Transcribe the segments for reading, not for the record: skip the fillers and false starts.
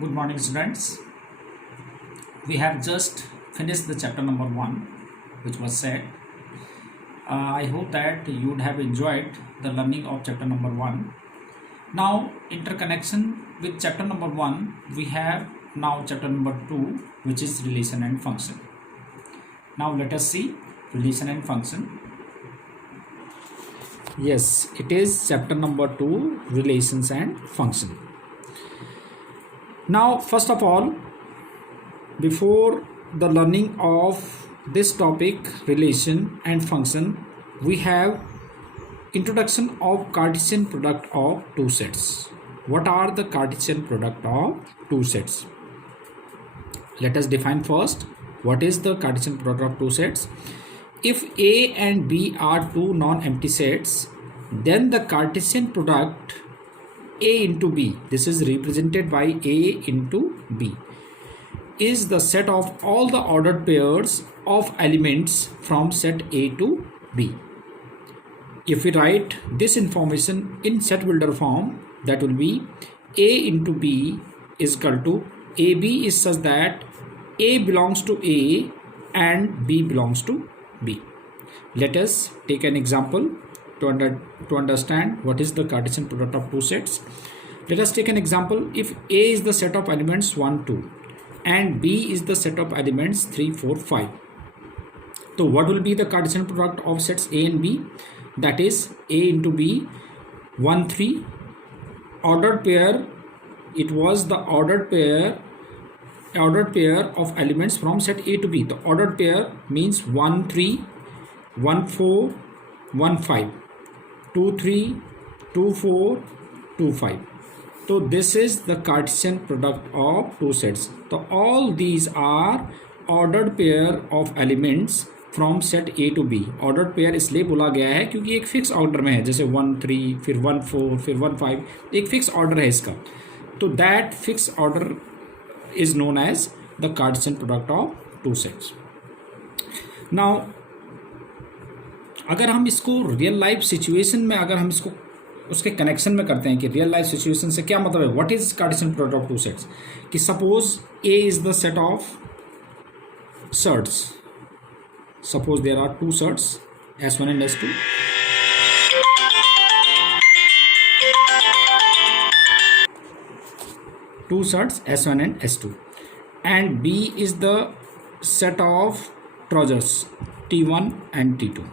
Good morning, students. We have just finished the chapter number 1, which was said. I hope that you would have enjoyed the learning of chapter number 1. Now, interconnection with chapter number 1, we have now chapter number 2, which is relation and function. Now, let us see relation and function. Yes, it is chapter number 2, relations and function. Now, first of all, before the learning of this topic, relation and function, we have introduction of Cartesian product of two sets. What are the Cartesian product of two sets? Let us define first what is the Cartesian product of two sets. If A and B are two non-empty sets, then the Cartesian product A into B, this is represented by A into B, is the set of all the ordered pairs of elements from set A to B. If we write this information in set builder form, that will be A into B is equal to AB is such that A belongs to A and B belongs to B. Let us take an example to understand what is the Cartesian product of two sets. Let us take an example. If A is the set of elements 1, 2 and B is the set of elements 3, 4, 5. So what will be the Cartesian product of sets A and B? That is A into B, 1, 3, ordered pair. It was the ordered pair of elements from set A to B. The ordered pair means 1, 3, 1, 4, 1, 5, 2, 3, 2, 4, 2, 5. So this is the Cartesian product of two sets. So all these are ordered pair of elements from set A to B. Ordered pair इसलिए बोला गया है क्योंकि एक fix order में है, जैसे 1, 3, फिर 1, 4, फिर 1, 5, एक फिक्स ऑर्डर है इसका. तो that fixed order is known as the Cartesian product of two sets. Now अगर हम इसको रियल लाइफ सिचुएशन में अगर हम इसको उसके कनेक्शन में करते हैं कि रियल लाइफ सिचुएशन से क्या मतलब है, what is Cartesian product of two sets, कि suppose A is the set of shirts. Suppose there are two shirts S1 and S2. Two sets S1 and S2, and B is the set of trousers T1 and T2.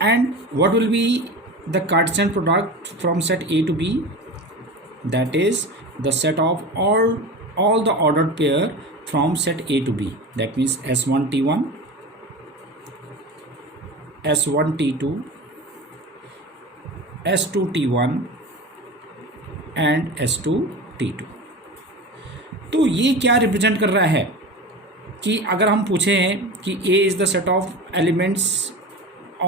And what will be the Cartesian product from set A to B? That is the set of all the ordered pair from set A to B. That means S1 T1, S1 T2, S2 T1 and S2 T2. तो ये क्या represent कर रहा है कि अगर हम पूछें कि A is the set of elements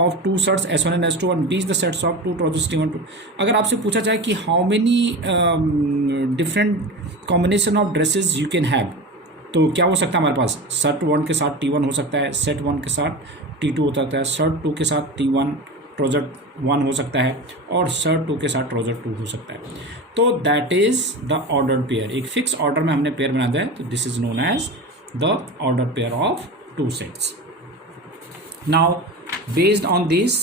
of two sets S1 and S2 and B is the sets of two trousers T1, 2. अगर आपसे पूछा जाए कि how many different combination of dresses you can have, तो क्या हो सकता है हमारे पास, सेट 1 के साथ T1 हो सकता है, सेट 1 के साथ T2 हो सकता है, सेट 2 के साथ T1 ट्राउजर 1 हो सकता है और सेट 2 के साथ ट्राउजर 2 हो सकता है. तो that is the ordered pair. एक फिक्स ऑर्डर में हमने पेयर बना दिया है, तो this is known as the order pair of two sets. Now based on this,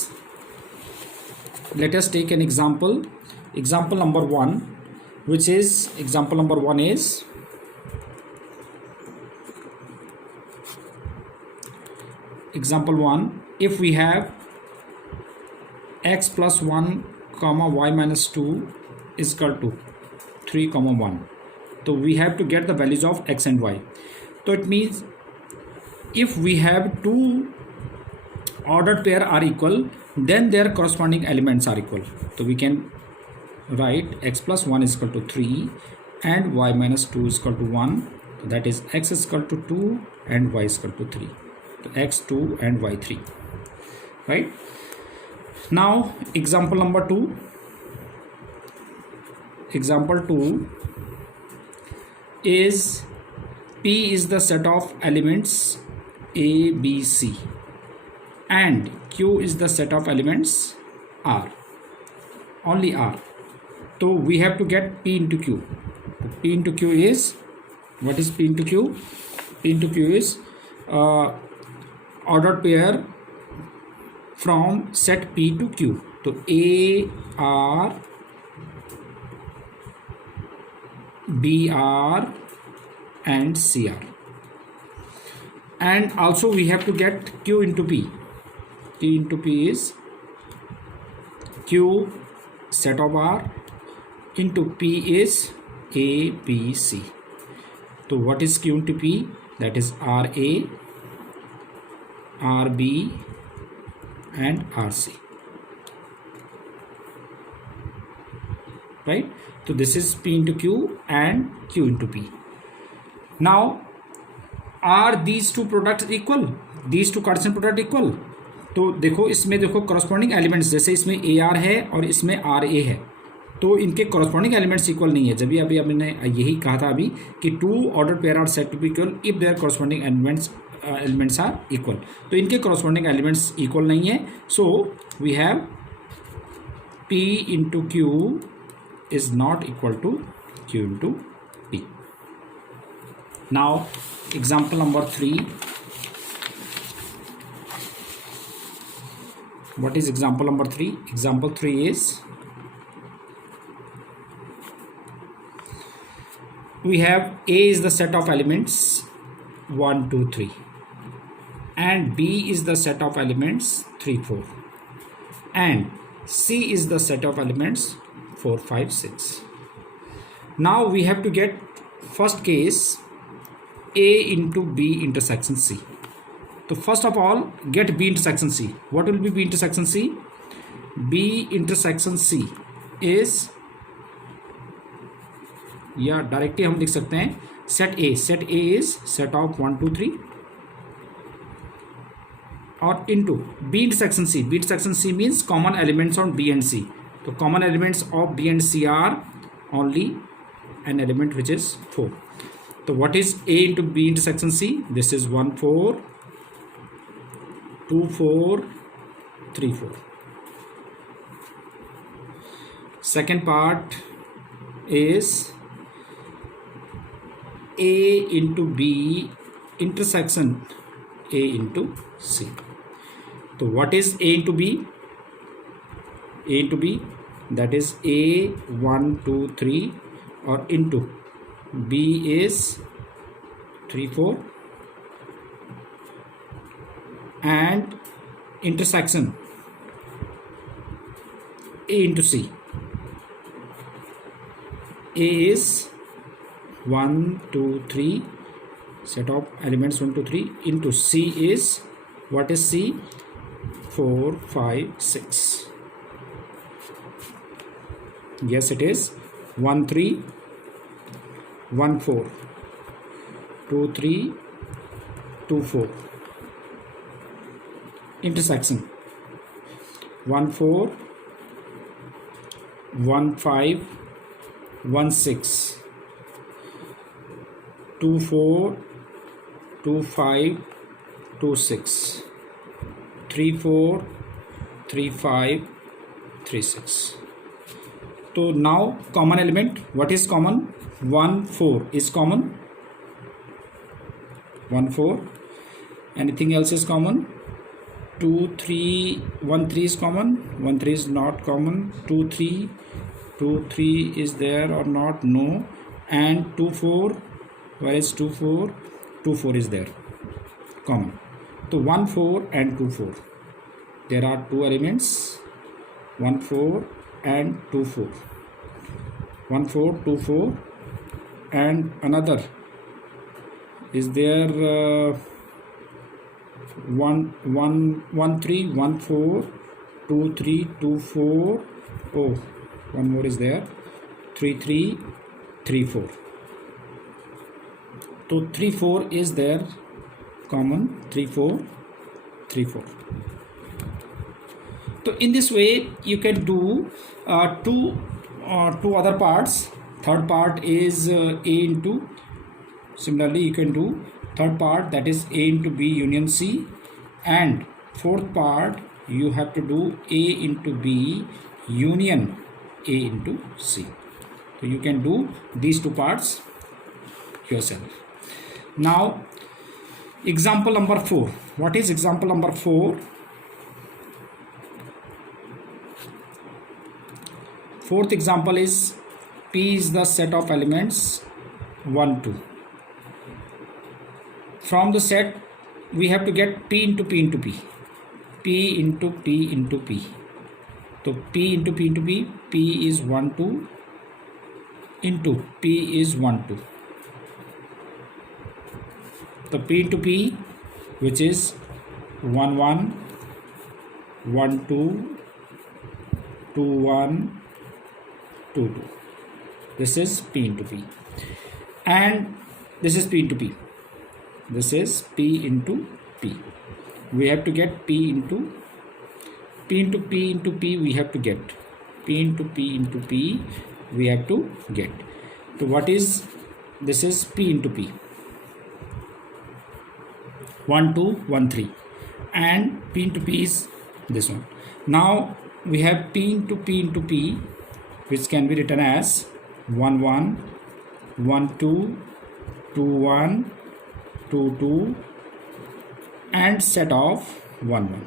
let us take an example. Example number 1, which is example number 1 is example 1. If we have x plus 1 comma y minus 2 is equal to 3 comma 1, so we have to get the values of x and y. So it means if we have two ordered pair are equal, then their corresponding elements are equal. So we can write x plus 1 is equal to 3 and y minus 2 is equal to 1. So that is x is equal to 2 and y is equal to 3. So x 2 and y 3. Right? Now example number 2. Example 2 is P is the set of elements A, B, C. And Q is the set of elements R, only R. तो we have to get P into Q. P into Q is, what is P into Q? P into Q is ordered pair from set P to Q. तो A R B R and C R, and also we have to get Q into P. Q into P is Q set of R into P is A B C. तो what is Q into P? That is R A, R B and R C. Right? So this is P into Q and Q into P. Now, are these two products equal? These two Cartesian product equal? तो देखो इसमें देखो corresponding elements, जैसे इसमें AR है और इसमें RA है, तो इनके corresponding elements equal नहीं है. जब भी अभी हमने यही कहा था अभी कि two ordered pair are said to be equal if their corresponding elements are equal. तो इनके corresponding elements equal नहीं है. So we have P into Q is not equal to Q into P. Now example number 3. What is example number 3? Example 3 is, we have A is the set of elements 1 2 3 and B is the set of elements 3 4 and C is the set of elements 4 5 6. Now we have to get first case A into B intersection C. So first of all get B intersection C. What will be B intersection C? B intersection C is, या directly हम लिख सकते हैं set A. Set A is set of 1 2 3 और into B intersection C. B intersection C means common elements on B and C. तो common elements of B and C are only an element which is 4. तो what is A into B intersection C? This is 1 4 2 4 3 4. Second part is A into B intersection A into C. So what is A into B? A into B, that is A 1 2 3 or into B is 3 4 and intersection A into C. A is 1 2 3 set of elements 1 2 3 into C is, what is C? 4 5 6. Yes, it is 1 3 1 4 2 3 2 4. Intersection 1 4 1 5 1 6 2 4 2 5 2 6 3 4 3 5 3 6. तो now common element, what is common? 1 4 is common. 1 4. Anything else is common? 2 3 1 3 is common. 1 3 is not common. 2 3 2 3 is there or not? No. And 2 4, where is 2 4? 2 4 is there, common. So 1 4 and 2 4, there are two elements 1 4 and 2 4. 1 4 2 4 and another is there 1 1 3 1 4 2 3 2 4. Oh, one more is there 3 3 3 4. So 3 4 is there common. 3 4 3 4. So in this way you can do two other parts. Third part is A into, similarly you can do third part, that is A into B union C, and fourth part you have to do A into B union A into C. So you can do these two parts yourself. Now example number 4. What is example number 4? Fourth example is P is the set of elements 1 2. From the set we have to get P into P into P, P into P into P. So P into P into P, P is 1 2 into P is 1 2. The P into P, which is 1 1 1 2 2 1 2 2. This is P into P, and this is P into P. This is P into P. We have to get P into P into P into P. We have to get P into P into P. We have to get. So what is this? Is P into P. 1 2 1 3, and P into P is this one. Now we have P into P into P, which can be written as 1 1 1 2 2 1 2 2 and set of 1 1.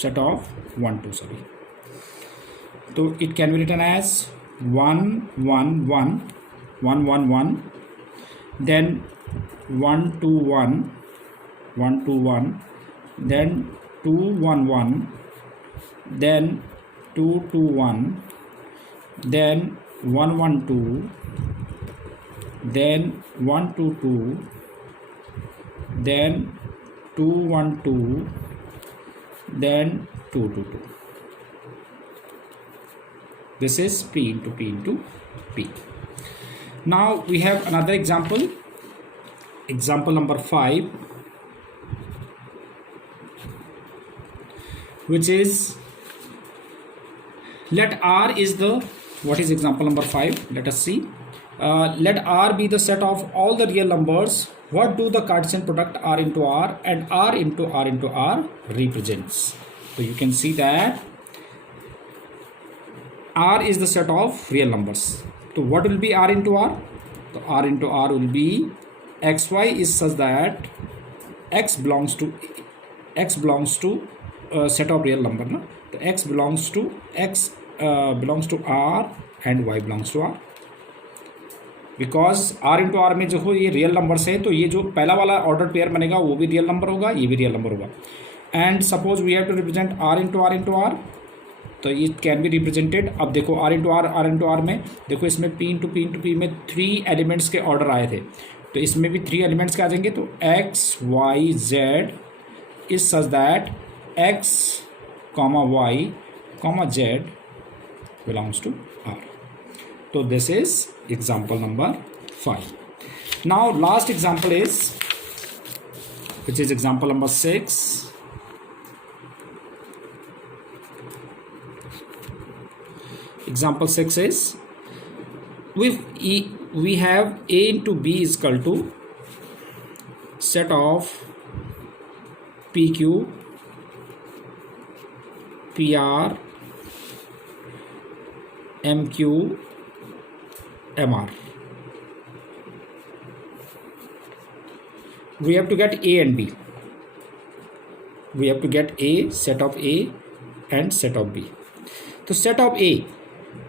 Set of 1 2, sorry. So it can be written as 1 1 1 1 1 1, then 1 2 1 1 2 1, then 2 1 1, then 2 2 1, then 1 1 2, then 1 2 2, then 2 1 2, then 2 2 2. This is P into P into P. Now we have another example. Example number 5, which is let R is the, what is example number 5? Let us see. Let R be the set of all the real numbers. What do the Cartesian product R into R and R into R into R represents? So you can see that R is the set of real numbers. So what will be R into R? So R into R will be xy is such that x belongs to set of real number. No? So x belongs to R and y belongs to R. Because R into R में जो हो ये real number से है, तो ये जो पहला वाला ऑर्डर पेयर बनेगा वो भी रियल नंबर होगा, ये भी रियल नंबर होगा. And suppose we have to represent R into R, तो ये कैन बी रिप्रेजेंटेड. अब देखो आर इंटू आर में देखो इसमें पी इंटू पी में 3 एलिमेंट्स के ऑर्डर आए थे, तो इसमें भी 3 एलिमेंट्स के आ जाएंगे. तो x y z is such that x comma y comma z belongs to R. So this is example number 5. Now last example is, which is example number 6. Example 6 is we have A into B is equal to set of PQ, PR, MQ, MR. We have to get A and B. We have to get A, set of A and set of B. तो set of A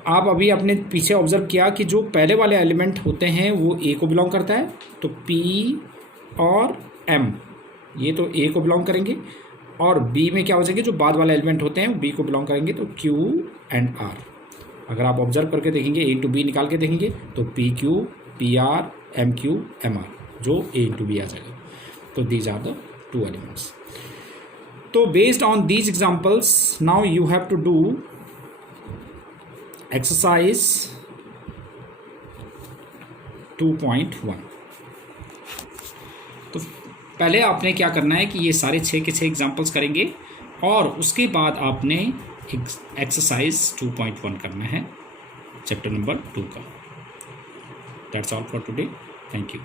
आप अभी अपने पीछे observe किया कि जो पहले वाले एलिमेंट होते हैं वो A को बिलोंग करता है, तो P और M ये तो A को बिलोंग करेंगे, और B में क्या हो जाएंगे जो बाद वाले एलिमेंट होते हैं B को बिलोंग करेंगे, तो Q एंड R. अगर आप ऑब्जर्व करके देखेंगे A इंटू बी निकाल के देखेंगे तो P Q P R M Q M R जो A इंटू बी आ जाएगा. तो दीज आर द 2 एलिमेंट्स. तो based on these examples now you have to do exercise 2.1. तो पहले आपने क्या करना है कि ये सारे 6 के 6 एग्जाम्पल्स करेंगे, और उसके बाद आपने एक्सरसाइज 2.1 करना है चैप्टर नंबर 2 का. That's all for today. Thank you.